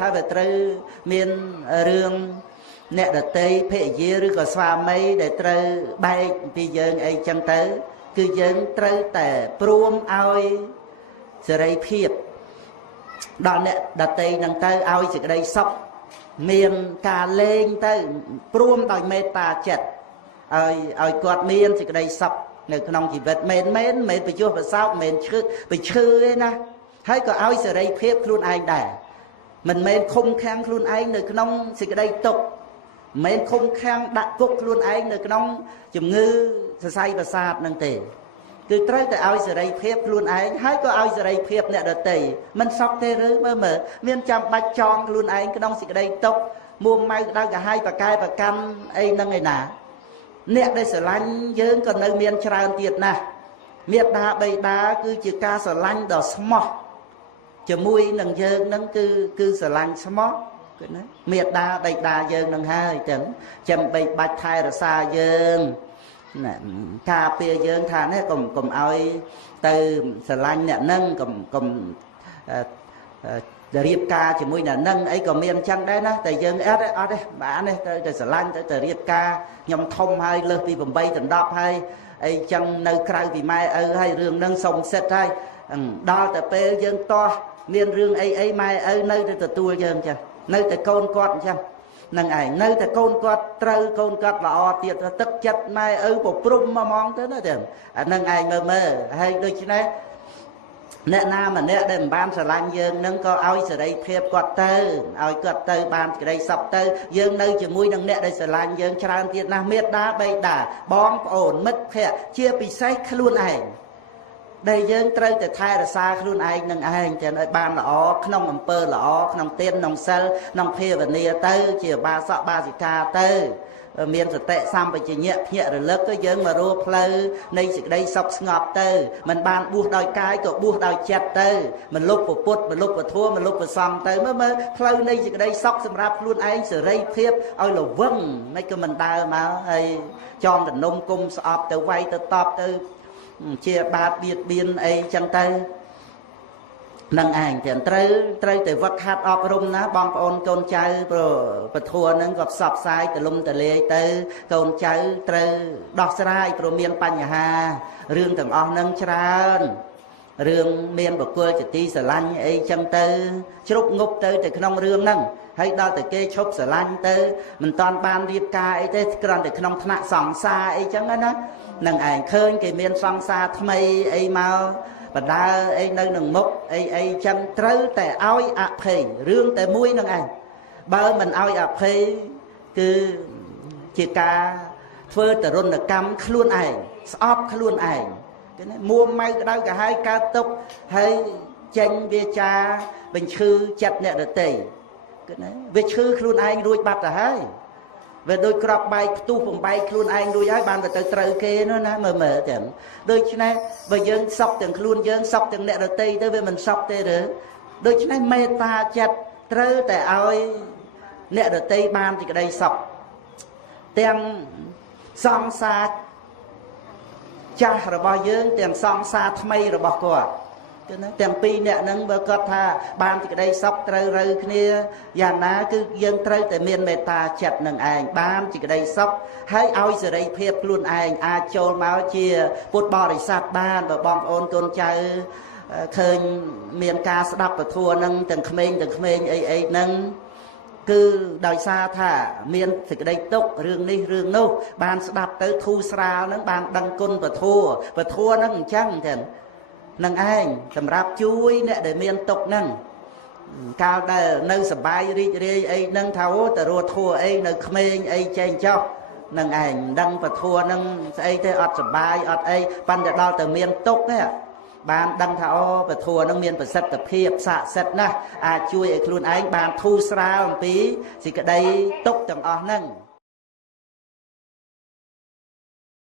ថាវាត្រូវមានរឿងអ្នកដតីភរិយាឬក៏ស្វាមីដែលត្រូវបែកពីយើងអីចឹងទៅគឺយើងត្រូវតែព្រមឲ្យសេរីភាពដល់អ្នកដតីនឹងទៅឲ្យសេចក្តីសុខមានការលេងទៅព្រមដោយមេត្តាចិត្តឲ្យគាត់មានសេចក្តីសុខនៅក្នុងជីវិតមិនបញ្ចុះប្រសោតមិនឈឺទេណាហើយក៏ឲ្យសេរីភាពខ្លួនឯងដែរមិនមែនឃុំឃាំងខ្លួនឯងនៅក្នុងសេចក្តីទុក្ខមិនមែនឃុំឃាំងដាក់គុកខ្លួនឯងនៅក្នុងជំងឺសរសៃប្រសាទនឹងទេគឺត្រូវតែឲ្យសេរីភាពខ្លួនឯងហើយក៏ឲ្យសេរីភាពអ្នកដទៃមិនសក់ទេឬមើលមានចាំបាច់ចងខ្លួនឯងក្នុងសេចក្តីទុក្ខមួម៉ៅក្តៅកាហាយប្រកែប្រកម្មអីហ្នឹងឯណាអ្នកដែលស្រឡាញ់យើងក៏នៅមានច្រើនទៀតណាស់មេត្តាបិតាគឺជាការស្រឡាញ់ដ៏ស្មោះជាមួយនឹងយើងហ្នឹងគឺស្រឡាញ់ស្មោះគឺណាមេត្តាបិតាយើងនឹងហើយចឹងចាំបីបាច់ថែរក្សាយើងណាការពារយើងថានេះកុំឲ្យទៅស្រឡាញ់អ្នកហ្នឹងកុំរៀបការជាមួយអ្នកហ្នឹងអីក៏មានចឹងដែរណាតែយើងអត់ទេបានទេទៅស្រឡាញ់ទៅរៀបការខ្ញុំធំហើយលើសពី8ដណ្ដប់ហើយអីចឹងនៅក្រៅពីម៉ែឪហើយរឿងហ្នឹងសុំសិទ្ធហើយដល់តែពេលយើងតោះមានរឿងអីម៉ែឪនៅតែទទួលយើងចឹងនៅតែកូនគាត់អញ្ចឹងនឹងឯងនៅតែកូនគាត់ត្រូវកូនគាត់ល្អទៀតទឹកចិត្តម៉ែឪប្រព្រំមកហ្មងទៅណាទេអានឹងឯងមើលហើយដូច្នេះអ្នកណាម្នាក់ដែលមិនបានស្រឡាញ់យើងនឹងក៏ឲ្យសេរីភាពគាត់ទៅឲ្យគាត់ទៅបានសេចក្តីសុខទៅយើងនៅជាមួយនឹងអ្នកដែលស្រឡាញ់យើងច្រើនទៀតណាស់មេត្តាបិតាបងប្អូនមិត្តភក្តិជាពិសេសខ្លួនឯងដែលយើងត្រូវតែថែរក្សាខ្លួនឯងនឹងឯងចឹងឲ្យបានល្អក្នុងអំពើល្អក្នុងទានក្នុងសិលក្នុងភាវនាទៅជាបាសកបាសិកាទៅមានសតិសម្បជញ្ញៈភ្ញាក់រលឹកទៅយើងមករកផ្លូវនៃសេចក្តីសុខស្ងប់ទៅមិនបានបួសដោយកាយក៏បួសដោយចិត្តទៅមិនលុបពុទ្ធមិនលុបពធមិនលុបប្រសំទៅមើលផ្លូវនៃសេចក្តីសុខសម្រាប់ខ្លួនឯងសេរីភាពឲ្យល្វឹងមិនក៏មិនដើរមកហើយចងដនុំគុំស្អប់ទៅវាយទៅតបទៅជាបាបបៀតបៀនអីចឹងទៅនឹងឯងទាំងត្រូវតែវឹកហាត់អប់រំណាបងប្អូនកូនចៅពធហ្នឹងក៏ផ្សព្វផ្សាយទលំទលាយទៅកូនចៅត្រូវដោះស្រាយព្រមមានបញ្ហារឿងទាំងអស់ហ្នឹងច្រើនរឿងមានបុគ្គលជាទីស្រឡាញ់អីចឹងទៅជ្រុកងប់ទៅក្នុងរឿងហ្នឹងហើយដល់តែគេឈប់ស្រឡាញ់ទៅមិនតាន់បានរៀបការអីទេគ្រាន់តែក្នុងថ្នាក់សង្សារអីចឹងណានឹងឯងឃើញគេមានសង្សារថ្មីអីមកបដើអីនៅនឹងមុខអីចឹងត្រូវតែឲ្យអភ័យរឿងតែមួយនឹងឯងបើមិនឲ្យអភ័យគឺជាការធ្វើទរណកម្មខ្លួនឯងស្អប់ខ្លួនឯងគេណាមួម៉ៅក្តៅកាហាយកើតទុកហើយចេញវាចាបញ្ឈឺចិត្តអ្នកដទៃគេណាវាឈឺខ្លួនឯងរួចបាត់ទៅហើយវាដូចក្របបែកផ្ទុះបំបែកខ្លួនឯងរួចហើយបានទៅត្រូវគេនោះណាមើលទាំងដូច្នេះបើយើងសក់ទាំងខ្លួនយើងសក់ទាំងអ្នកដទៃទៅវាមិនសក់ទេឬដូច្នេះមេត្តាចិត្តត្រូវតែឲ្យអ្នកដទៃបានសេចក្តីសុខទាំងសង្សារចាស់របស់យើងទាំងសង្សារថ្មីរបស់គាត់ទាំងពីរអ្នកហ្នឹងបើគាត់ថាបានសេចក្តីសុខត្រូវរើគ្នាយ៉ាងណាគឺយើងត្រូវតែមានមេត្តាចិត្តនឹងឯងបានសេចក្តីសុខហើយឲ្យសេរីភាពខ្លួនឯងអាចចូលមកជាពុទ្ធបរិស័ទបានបើបងប្អូនកូនចៅឃើញមានការស្ដាប់ពធហ្នឹងទាំងក្មេងអីហ្នឹងគឺដោយសារថាមានសេចក្តីទុករឿងនេះរឿងនោះបានស្ដាប់ទៅធូរស្រាលហ្នឹងបានដឹងគុណពធហ្នឹងអញ្ចឹងទាំងនឹងឯងសម្រាប់ជួយអ្នកដែលមានទុកហ្នឹងកាលដែលនៅសបាយរីករាយអីហ្នឹងថាអូតរੂធัวអីនៅក្មេងអីចេញចុះនឹងឯងដឹងពធัวហ្នឹងស្អីទេអត់សបាយអត់អីប៉ុន្តែដល់តែមានទុកទេបានដឹងថាអូពធัวហ្នឹងមានប្រសិទ្ធភាពស័ក្តិសិទ្ធិណាស់អាចជួយឲ្យខ្លួនឯងបានធូរស្រាលអំពីសេចក្តីទុកទាំងអស់ហ្នឹង